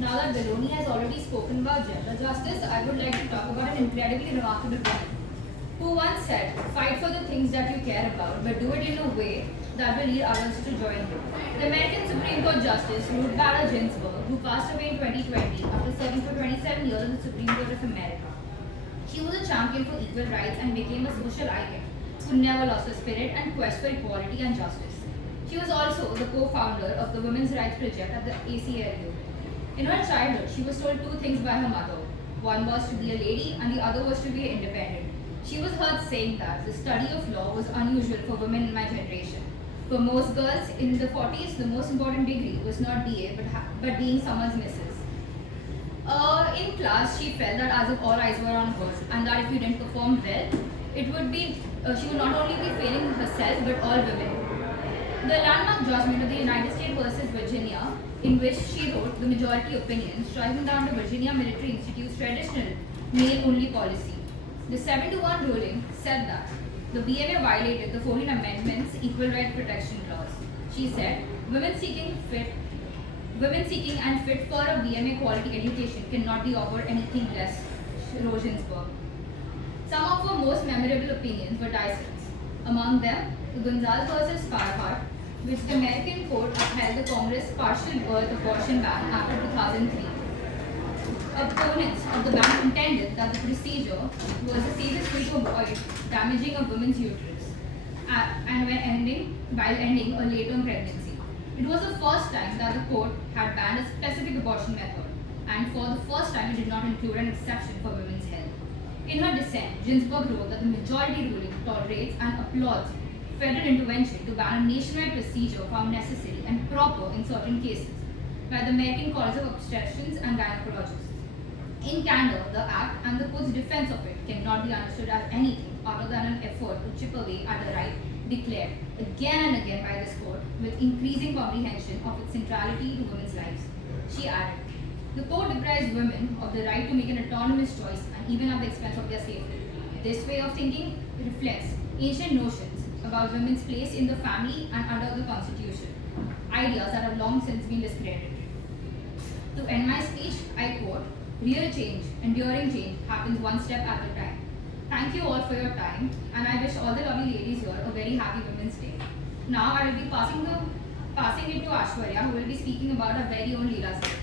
Now that Baloney has already spoken about gender justice, I would like to talk about an incredibly remarkable woman who once said, "Fight for the things that you care about, but do it in a way that will lead others to join you." The American Supreme Court Justice Ruth Bader Ginsburg, who passed away in 2020 after serving for 27 years in the Supreme Court of America. She was a champion for equal rights and became a social icon who never lost her spirit and quest for equality and justice. She was also the co-founder of the Women's Rights Project at the ACLU. In her childhood, she was told two things by her mother. One was to be a lady and the other was to be independent. She was heard saying that the study of law was unusual for women in my generation. For most girls in the 40s, the most important degree was not BA but being someone's missus. In class, she felt that as if all eyes were on her and that if you didn't perform well, she would not only be failing herself but all women. The landmark judgment of the United States versus Virginia, in which she wrote the majority opinion, striking down the Virginia Military Institute's traditional male-only policy. The 7-1 ruling said that the BMA violated the 14 Amendment's Equal Rights Protection Clause. She said, women seeking and fit for a BMA quality education cannot be offered anything less, wrote Ginsburg. Some of her most memorable opinions were dissents. Among them, the Gonzalez versus Farhart, which the American court upheld the Congress' partial birth abortion ban after 2003. Opponents of the ban contended that the procedure was the safest way to avoid damaging a woman's uterus and while ending a late-term pregnancy. It was the first time that the court had banned a specific abortion method, and for the first time it did not include an exception for women's health. In her dissent, Ginsburg wrote that the majority ruling tolerates and applauds federal intervention to ban a nationwide procedure found necessary and proper in certain cases by the American College of Obstetricians and Gynecologists. In candor, the Act and the court's defense of it cannot be understood as anything other than an effort to chip away at a right declared again and again by this court with increasing comprehension of its centrality to women's lives. She added, "The court deprives women of the right to make an autonomous choice and even at the expense of their safety. This way of thinking reflects ancient notions about women's place in the family and under the Constitution, ideas that have long since been discredited." To end my speech, I quote, "Real change, enduring change, happens one step at a time." Thank you all for your time, and I wish all the lovely ladies here a very happy Women's Day. Now I will be passing it to Ashwarya, who will be speaking about our very own Leela Singh.